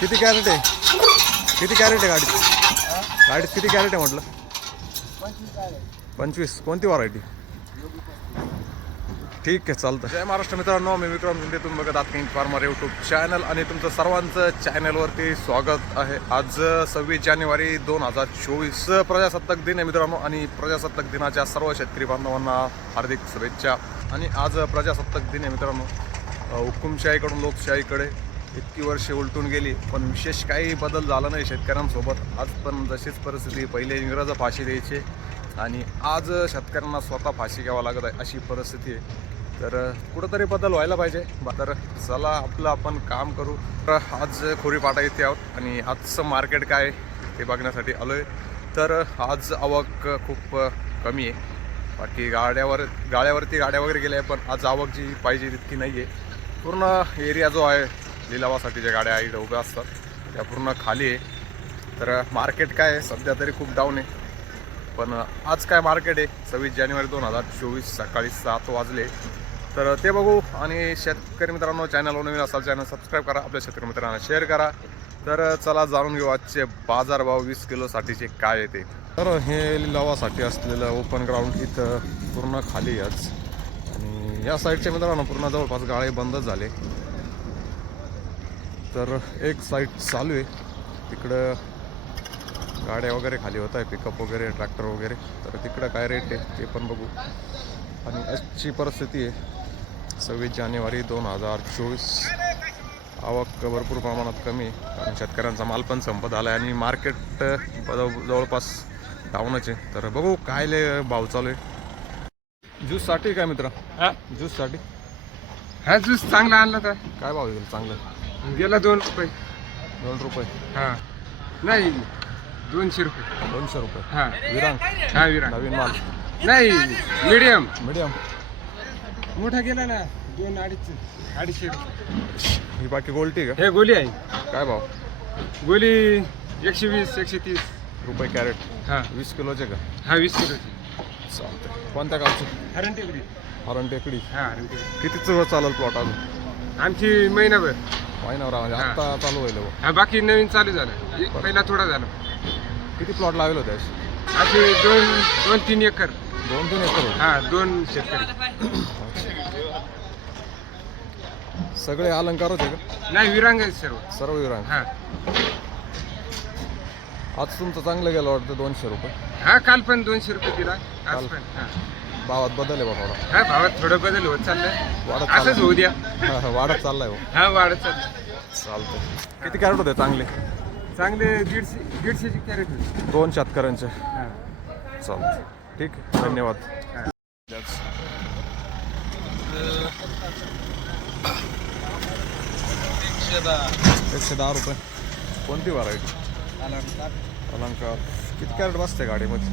किती कॅरेट आहे? किती कॅरेट आहे गाडीत गाडीत किती कॅरेट आहे म्हटलं? पंचवीस. कोणती व्हरायटी ठीक आहे चालतं जय महाराष्ट्र मित्रांनो मी विक्रम शिंदे. तुम्ही बघत आहात किंग फार्मर यूट्यूब चॅनल आणि तुमचं सर्वांचं चॅनलवरती स्वागत आहे. आज सव्वीस जानेवारी दोन हजार चोवीस. प्रजासत्ताक दिन आहे मित्रांनो आणि प्रजासत्ताक दिनाच्या सर्व शेतकरी बांधवांना हार्दिक शुभेच्छा. आणि आज प्रजासत्ताक दिन आहे मित्रांनो. हुकुमशाहीकडून लोकशाहीकडे इतकी वर्षे उलटून गेली पण विशेष काही बदल झाला नाही शेतकऱ्यांसोबत. आज पण जशीच परिस्थिती पहिले इंग्रज फाशी द्यायचे आणि आज शेतकऱ्यांना स्वतः फाशी घ्यावं लागत आहे अशी परिस्थिती आहे. तर कुठंतरी बदल व्हायला पाहिजे. तर चला आपलं आपण काम करू. तर आज खोरीपाटा इथे आहोत आणि आजचं मार्केट काय ते बघण्यासाठी आलो आहे तर आज आवक खूप कमी आहे. बाकी गाड्यावर गाड्यावरती गाड्या वगैरे गेल्या आहे पण आज आवक जी पाहिजे तितकी नाही आहे पूर्ण एरिया जो आहे लिलावासाठी ज्या गाड्या इकडे उभ्या असतात. त्या पूर्ण खाली आहे. तर मार्केट काय आहे? सध्या तरी खूप डाऊन आहे. पण आज काय मार्केट आहे? सव्वीस जानेवारी दोन हजार चोवीस सकाळी सात वाजले. तर ते बघू. आणि शेतकरी मित्रांनो चॅनलवर नवीन असाल चॅनल सबस्क्राईब करा. आपल्या शेतकरी मित्रांना शेअर करा. तर चला जाणून घेऊ आजचे बाजारभाव वीस किलोसाठीचे काय येते तर हे लिलावासाठी असलेलं ओपन ग्राउंड इथं पूर्ण खाली आज. आणि या साईडचे मित्रांनो पूर्ण जवळपास गाळे बंद झाले. तर एक साईड चालू आहे. तिकडं गाड्या वगैरे खाली होत आहे पिकअप वगैरे ट्रॅक्टर वगैरे. तर तिकडं काय रेट आहे ते पण बघू. आणि आजची परिस्थिती आहे सव्वीस जानेवारी दोन हजार चोवीस. आवक भरपूर प्रमाणात कमी आहे. कारण शेतकऱ्यांचा माल पण संपत आला आहे आणि मार्केट जवळपास डाऊनच आहे. तर बघू काय ले भाव चालू आहे. ज्यूससाठी काय मित्र? हा? ज्यूससाठी हा ज्यूस चांगला आणला तर. काय भाव चांगलं? गेला दोन रुपये. दोन रुपये. हा. नाही दोनशे रुपये. दोनशे रुपये. हा. विरांग. हा विरा नवीन माल. नाही मीडियम. मीडियम. मोठा गेला ना दोन अडीच अडीचशे रुपये. ही बाकी गोल्टी का? हे गोली आहे. काय भाव? गोली एकशे वीस एकशे तीस. रुपये कॅरेट. हा. वीस किलोचे का? हा वीस किलोची. चालतंय. कोणत्या गावचे? हरण टेकडी हरण टेकडी हा हरण टेकडी कितीच वेळ चालेल प्लॉट अजून? आमची महिनाभर. महिनाभर म्हणजे हा. आत्ता चालू होईल बुवा. हा बाकी नवीन चालू झालं. एक पहिला थोडा झाला. किती प्लॉट लावेल होते? असे? असे दोन दोन तीन एकर. दोन तीन एकर होते. हा दोन शेतकरी. सगळे अलंकारच आहे का? नाही विरांग आहेत सर्व. सर्व विरांग. हा. आज तुमचं चांगलं गेलं वाटतं दोनशे रुपये. हा काल पण दोनशे रुपये दिला. आज पण हा. भावात बदल आहे बा थोडा. हा भावात थोडं बदल होत चाललंय? वाढत असंच चाललंय होऊ द्या. हा, हा, वाढत चाललाय हो. हा वाढत चाललंय. चालतंय. किती कॅरेट होते चांगले? चांगले दीडशे दीडशेची कॅरेट होती. दोन शेतकऱ्यांचे. हा. चालतंय. ठीक आहे. धन्यवाद. हा. एकशे दहा रुपये. कोणती व्हरायटी अलंकार. किती कॅरेट बसते गाडीमध्ये?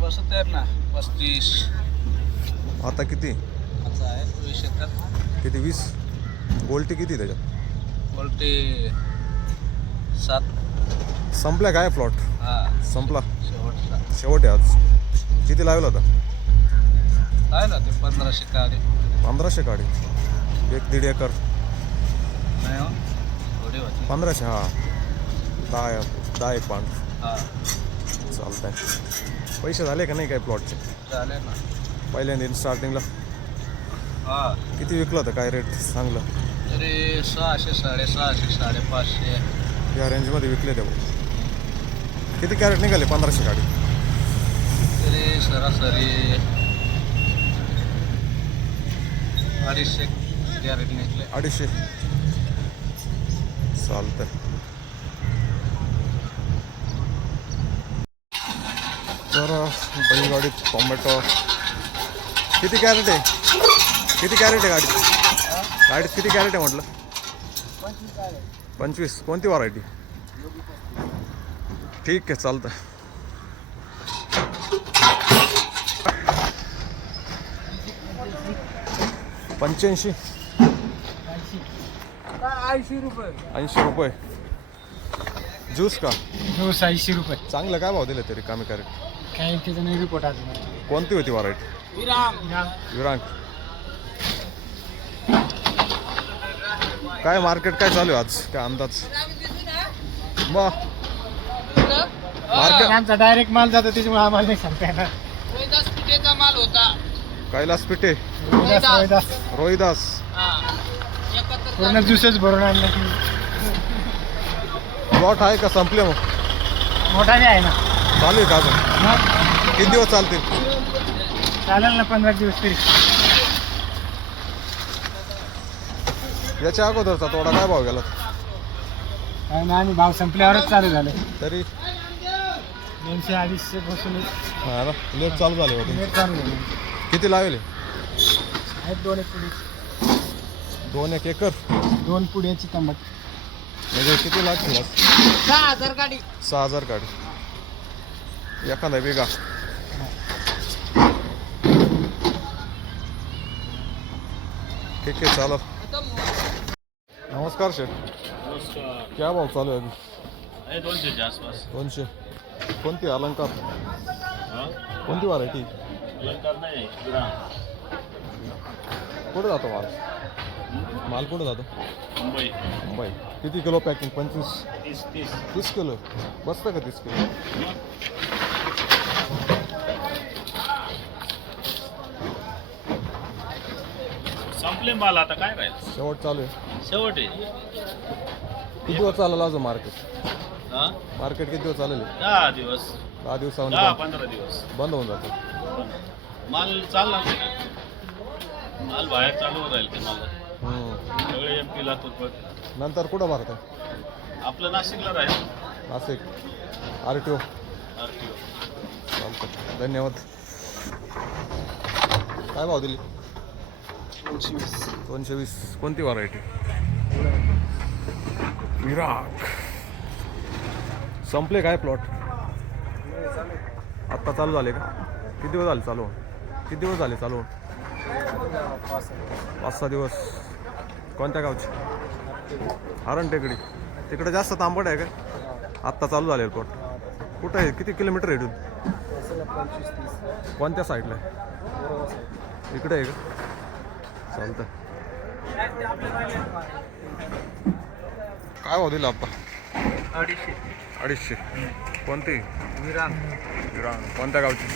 बसत आहेत ना. पस्तीस. आता किती? आहे वीस एकर. किती? वीस? गोल्टी किती त्याच्यात? क्वालिटी सात. संपल्या काय प्लॉट? हा. संपला. शेवटचा. शेवट आहे आज. किती लावला होता? ना ते पंधराशे काढे पंधराशे गाडी एक दीड एकर. नाही हो थोडी होती. पंधराशे हा. दहा दहा एक पांढ हा. चालतंय. पैसे झाले का नाही काय प्लॉटचे झाले ना. पहिल्यांदा स्टार्टिंगला हा. किती विकलं होतं? काय रेट चांगलं तरी सहाशे साडेसहाशे साडेपाचशे. या रेंजमध्ये विकले ते. किती कॅरेट निघाले? पंधराशे गाडी तरी सरासरी अडीचशे कॅरेट निघले. अडीचशे. चालतंय. तर बैलगाडीत टोमॅटो. किती कॅरेट आहे? किती कॅरेट आहे गाडीत? गाडीत किती कॅरेट आहे म्हटलं? पंचवीस. कोणती व्हरायटी ठीक आहे चालतं पंच्याऐंशी. ऐंशी रुपये. ऐंशी रुपये. ज्यूस का? ज्यूस ऐंशी रुपये. चांगलं काय भाव दिले तरी कमी कॅरेट? काय त्याचा नाही रिपोर्ट अजून. कोणती होती व्हरायटी विरांग. काय मार्केट काय चालू आहे आज? काय अंदाज? मग मार्केट आमचा डायरेक्ट माल जातो त्याच्यामुळे आम्हाला नाही सांगता येणार. रोहिदास पिठेचा माल होता. कैलास पिटे रोहिदास, रोहिदास. रोहिदास. हा. एकत्र पूर्ण ज्युसेस भरून आणलं. की प्लॉट आहे का? संपले मग? मोठाने आहे ना. चालू आहे का अजून? मग? किती दिवस चालतील? चालेल ना पंधरा दिवस तरी. याच्या अगोदरचा थोडा काय भाव गेला? काय ना आम्ही भाव संपल्यावरच चालू झालं. तरी? दोनशे अडीचशे पासून हा ना लेट चालू झाले होते. रेट चालू झाले. किती लावले? आहेत दोन एक पुढे. दोन एक एकर? दोन पुढ्याची तंबट म्हणजे किती लागतील आज? सहा हजार गाडी. सहा हजार काढ एखादा बिगा ठीक आहे चालत नमस्कार शेठ क्या भाव चालू आहे अभी दोनशेच्या आसपास दोनशे कोणती अलंकार कोणती व्हरायटी अलंकार नाही ग्राम कुठं जातो माल माल कुठं जातो? मुंबई. मुंबई. किती किलो पॅकिंग पंचवीस? तीस तीस. तीस किलो? बसतं का तीस किलो? संपले माल आता काय राहील? शेवट चालू आहे. शेवट आहे. किती दिवस चालेल अजून मार्केट हा? मार्केट किती दिवस चालेल दहा दिवस. दहा दहा दिवसामध्ये पंधरा दिवस. बंद होऊन जातं. माल चालणार नाही का? माल बाहेर चालू राहील ते माल. सगळे एम पीला बघ नंतर कुठं भरतं आपलं नाशिकला राहील. Nashik. R T O RTO. चालतं धन्यवाद. काय भाव दिली? दोनशे वीस. कोणती व्हरायटी विराग संपले काय प्लॉट आत्ता चालू झाले का? किती दिवस झाले चालू? होऊन? किती दिवस झाले चालू? होऊन? पाच सहा दिवस. कोणत्या गावचे? हरण टेकडी. तिकडे जास्त तांबट आहे का? आत्ता चालू झालेलं प्लॉट कुठं आहे? किती किलोमीटर आहे इथून? कोणत्या साईडला आहे? इकडे आहे का? चालतं. काय भाव दिला आप्पा? अडीचशे. अडीचशे. कोणती? विरांग विरांग कोणत्या गावची?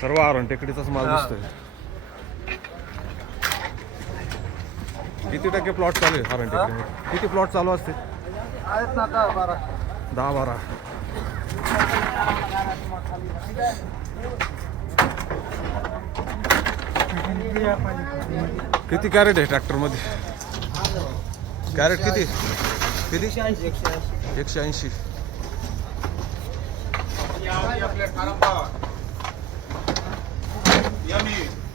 सर्व आरण टेकडीचाच माल दिसतोय. किती टक्के प्लॉट चालू आहे? टेकडी किती? प्लॉट चालू असते? आहेत ना दहा बारा. दहा बारा. किती कॅरेट आहे ट्रॅक्टरमध्ये? कॅरेट किती? किती? एकशे ऐंशी.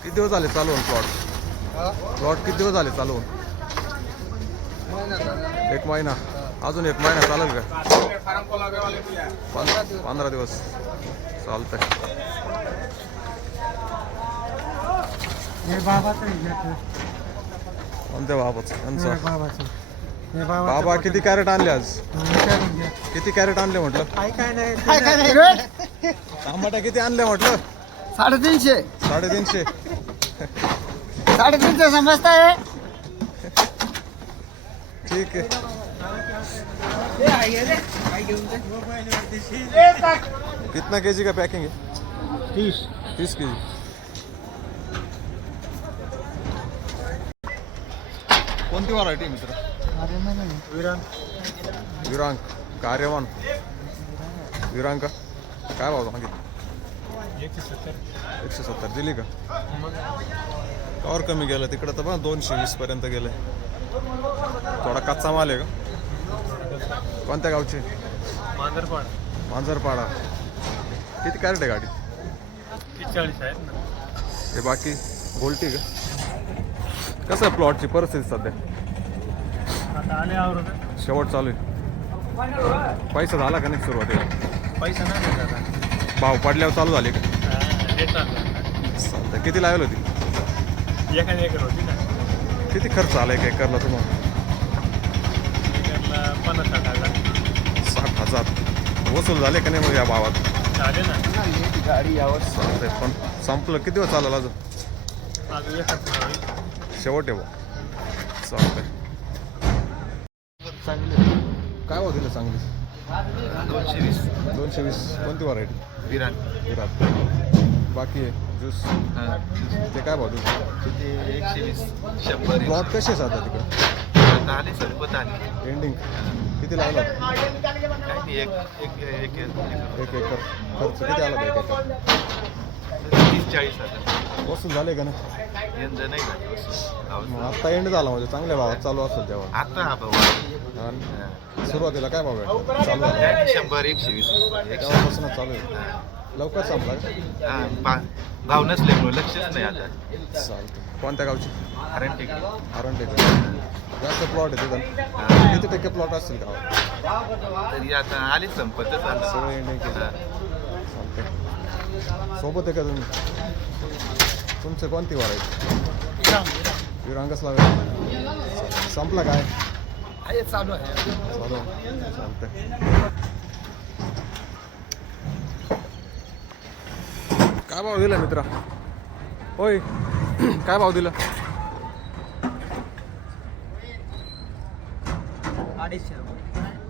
किती दिवस झाले चालू प्लॉट प्लॉट किती दिवस झाले चालू एक महिना. अजून एक महिना चालेल का? पंधरा दिवस. चालतंय. हे बाबाचं आहे घ्यायचं. कोणत्या बाबाचं? हे त्यांचं बाबाचं. हे बाबाचं बाबा किती कॅरेट आणले आज? घ्या. किती कॅरेट आणले म्हटलं? काय काय नाही टमाट्या किती आणले म्हटलं? साडेतीनशे. साडेतीनशे. साडेतीनशे समजताय? ठीक आहे. कितना के जी का पैकिंग है? तीस. तीस के जी कोणती व्हरायटी मित्र? विरान. विरांग कार्यवान. विरांग का काय भाव मागितलं? एकशे सत्तर. एकशे सत्तर. दिली का? कवर कमी गेलं. तिकडं तर बघ दोनशे वीस पर्यंत गेलंय. थोडा कच्चा माल आहे का? कोणत्या गावचे? मांजरपाड. मांजरपाडा. किती कॅरेट आहे गाडी? तीस चाळीस आहेत ना. हे बाकी गोल्टी का? कसं आहे प्लॉटची परिस्थिती सध्या? शेवट चालू आहे. पैसा झाला का नाही सुरुवातीला? पैसा नाही भाव पडल्यावर चालू झाले का? किती लावली होती? एकर होती किती खर्च आलाय का एकरला तुम्हाला? एकरला पन्नास साठ हजार. साठ हजार. वसूल झाले का नाही मग या भावात? झाले ना. गाडी यावर पण संपलं. किती दिवस चालेल अजून? शेवट आहे भाऊ. चालतंय. काय भाव दिलं चांगली? दोनशे वीस. दोनशे वीस. कोणती व्हरायटी विराट. विराट. बाकी आहे. ज्यूस ते काय भाव दिलं तिथे एकशे वीस शंभर प्लॉट कसे आहेत आता तिकडे? आले सरपत आले. एंडिंग किती लागला? नाही एक एक एक एक एकर. खर्च किती आला एक एकर? तीस चाळीस हजार. वसूल झाले का नाही यंदा नाही झालं मग आत्ता एंड झाला म्हणजे चांगल्या भावात चालू असेल तेव्हा. आता हा भाऊ आणि सुरुवातीला काय भाव चालू झाला शंभर एकशे वीस. एकशे तेव्हापासूनच चालू आहे. लवकर संपला हा पा भाव नसल्यामुळे लक्षच नाही आता. चालतं कोणत्या गावची? कारण ठीक आरण जास्त प्लॉट आहे तिथं. हा. किती टक्के प्लॉट असतील गावात? तरी आता आले संपतच आलं सगळे एंडिंग केलं. चालतंय. सोबत आहे का तुम्ही? तुमचं कोणती वार आहे? विरांगच लावेल संपला काय? चालू आहे. चालू चालतंय. काय भाव दिला मित्रा? होय. काय भाव दिला?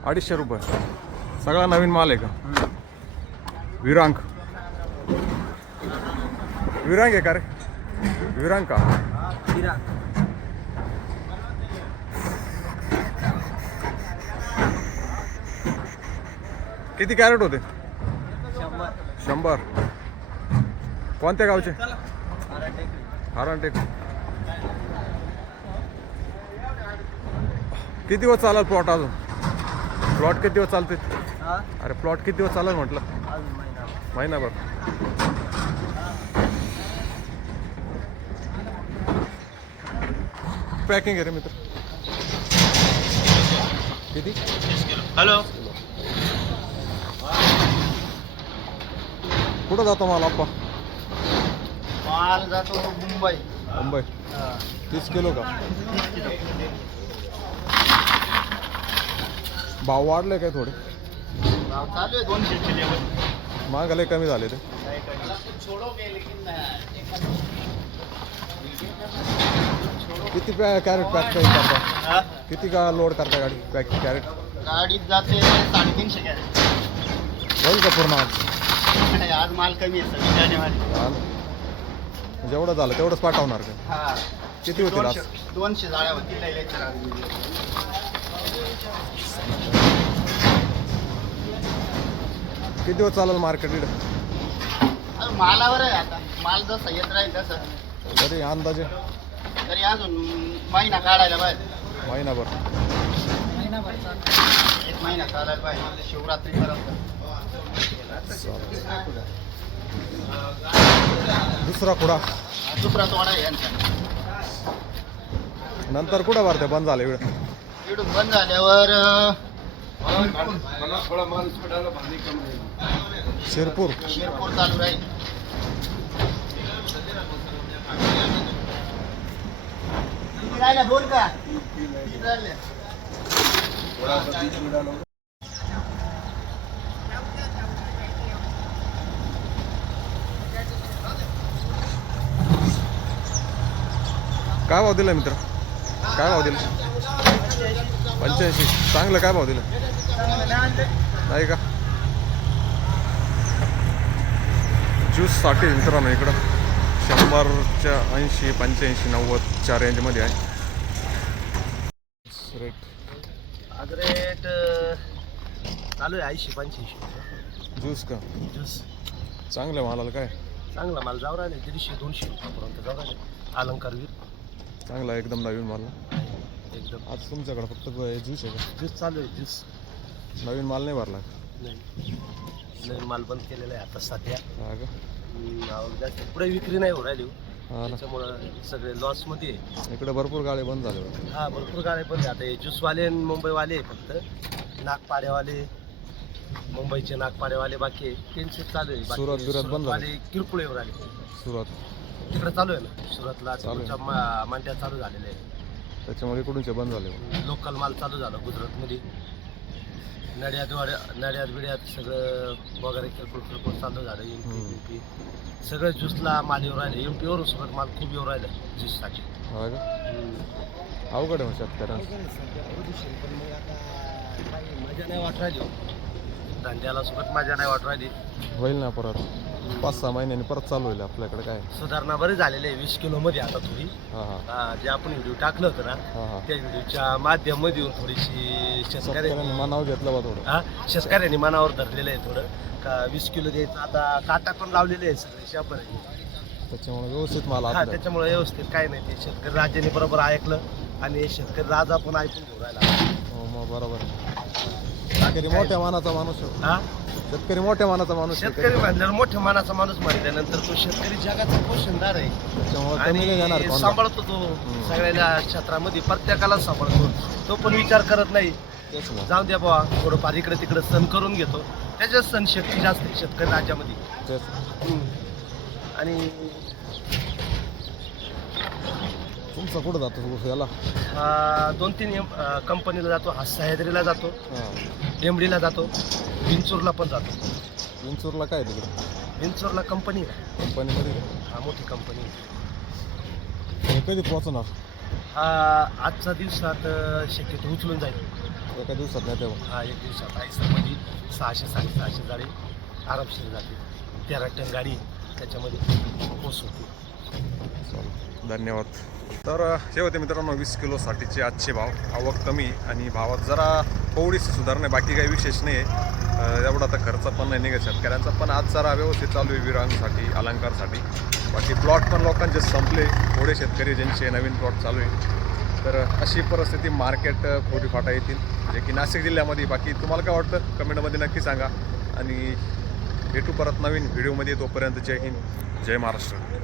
अडीचशे रुपये. सगळा नवीन माल आहे का? विरांग. विरांग आहे का रे? विरांग का? किती कॅरेट होते? शंभर. कोणत्या गावचे? हारांटेक किती दिवस चालेल प्लॉट अजून? प्लॉट किती दिवस चालते? अरे प्लॉट किती दिवस चालेल म्हटलं? महिनाभर. पॅकिंग आहे रे मित्र. किती? हॅलो. कुठं जातो माल आप्पा? माल जातो मुंबई. मुंबई. तीस किलो का? भाव वाढले काय थोडे? भाव चालू आहे दोनशेचे लेवल महागाले कमी झाले ते. किती कॅरेट पॅक करता? किती का लोड करता गाडी पॅक कॅरेट? गाडीत जाते साडेतीनशे कॅरेट. होईल का पूर्ण आज आज माल कमी आहे सव्वीस जानेवारी. जेवढं झालं तेवढंच पाठवणार का? हा. किती होतील आज? दोनशे दोनशे जाळ्या होतील किती दिवस चालेल मार्केट इकडे मालावर आहे आता. माल जसं येत राहील तसं. तरी अंदाजे? तरी अजून महिना काढायला पाहिजे. महिनाभर. एक महिना काढायला पाहिजे. शिवरात्रीपर्यंत. दुसरा कुडा. दुसरा तोडा यांचा. नंतर कुठं भरते? बंद झालं इकडे. इकडून बंद झाल्यावर शिरपूर. शिरपूर चालू राहील. बोल का? काय भाव दिला मित्र? काय भाव दिला? पंच्याऐंशी. चांगलं काय भाव दिलं? नाही का? ज्यूससाठी मित्रांनो इकडं. शंभरच्या ऐंशी पंच्याऐंशी नव्वदच्या रेंजमध्ये आहे. रेट आज रेट चालू आहे ऐंशी पंच्याऐंशी. ज्यूस का? ज्यूस चांगलं मालाला काय? चांगला माल जाऊ राहिले दीडशे दोनशे रुपयापर्यंत जाऊ राहिले. अलंकार वीर चांगला एकदम नवीन माल. ना एकदम. आज तुमच्याकडे फक्त ज्यूस आहे का? ज्यूस चालू आहे ज्यूस. नवीन माल नाही भरला. नाही. नवीन माल बंद केलेला आहे आता सध्या. हा का? हम्म, आवक जास्त पुढे विक्री नाही हो राहिली हो. हा ना. त्याच्यामुळं सगळे लॉसमध्ये आहे. इकडे भरपूर गाळे बंद झाले हा भरपूर गाड्या पण आहे. आता हे ज्यूसवाले आणि मुंबईवाले आहे फक्त. नागपाड्यावाले मुंबईचे नागपाड्यावाले बाकी आहे. त्यांचे चालू आहे. बाकी सुरत- बिरत बंद झाले. सुरतवाले किरकोळ येऊ राहिले. सुरुवात तिकडे चालू आहे ना सुरतला चालू आहे. तिकडच्या मा- मांड्या चालू झालेल्या आहे त्याच्यामुळे इकडूनचे बंद झाले लोकल माल चालू झाला गुजरातमध्ये. नड्यात वाड्या नड्यात बिड्यात सगळं वगैरे किरकोळ किरकोळ चालू झालं एम पी हम्म. M P. सगळं ज्यूसला माल येऊ राहिले. एम पीवरून सगळं माल खूप येऊ राहिलं ज्यूससाठी. हा का? अवघड आहे मग शेतकऱ्यांचं. मजा नाही वाट राहिली हो. धंद्याला सोबत मजा नाही वाट राहिली. होईल ना परत. पाच सहा महिन्यांनी परत चालू होईल आपल्याकडे काय? सुधारणा बरी झालेली आहे वीस किलो मध्ये आता थोडी. हां हां. हा, जे आपण व्हिडिओ टाकलं होतं ना हां हां. त्या व्हिडिओच्या येऊन थोडीशी शेतकऱ्यांनी शेतकऱ्यांनी मनावर घेतलं बा थोडं. हा शेतकऱ्यांनी मनावर धरलेलं आहे थोडं. का वीस किलो द्यायचं आता काटा पण लावलेले आहे सगळे शापर त्याच्यामुळे व्यवस्थित माल हा त्याच्यामुळे व्यवस्थित काय नाही ते शेतकरी राजाने बरोबर ऐकलं आणि शेतकरी राजा पण ऐकून घेऊन राहिला. हो मग बरोबर. शेतकरी मोठ्या मानाचा माणूस आहे. हा? शेतकरी मोठ्या मानाचा माणूस. शेतकरी म्हणल्यावर मोठ्या मानाचा माणूस म्हटल्यानंतर तो शेतकरी जगाचा पोषणदार आहे. त्याच्यामुळे कमी नाही जाणार आणि कोणाला. सांभाळतो तो सगळ्या क्षेत्रामध्ये प्रत्येकाला सांभाळतो. तो पण विचार करत नाही. तेच जाऊन द्या बाबा थोडंफार इकडे तिकडे सण करून घेतो. त्याच्यात सण शक्ती जास्त आहे शेतकरी राज्यामध्ये. तेच आणि तुमचा कुठं जातो ऊस याला? दोन तीन कंपनीला जातो हा सह्याद्रीला जातो. एमडीला जातो विंचूरला पण जातो. विंचूरला काय तिकडे? विंचूरला कंपनी आहे. कंपनीमध्ये? हा मोठी कंपनी हे कधी पोहोचणार? हा आजच्या दिवसात अं, शक्यतो उचलून जाईल. एका दिवसात नाही तेव्हा? हा एक दिवसात आयसरमध्ये सहाशे साडेसहाशे गाडी आरामशीर जाते तेरा टन गाडी त्याच्यामध्ये पोचवते चालेल धन्यवाद. तर हे होते मित्रांनो वीस किलोसाठीचे आजचे भाव. आवक कमी आणि भावात जरा थोडीशी सुधारणा बाकी काही विशेष नाही आहे एवढा आता खर्च पण नाही निघत. शेतकऱ्यांचा पण आज जरा व्यवस्थित चालू आहे विरांसाठी अलंकारसाठी. बाकी प्लॉट पण लोकांचे संपले. थोडे शेतकरी ज्यांचे नवीन प्लॉट चालू आहे. तर अशी परिस्थिती मार्केट फाटा येतील जे की नाशिक जिल्ह्यामध्ये. बाकी तुम्हाला काय वाटतं? कमेंटमध्ये नक्की सांगा. आणि भेटू परत नवीन व्हिडिओमध्ये तोपर्यंत जय हिंद जय महाराष्ट्र.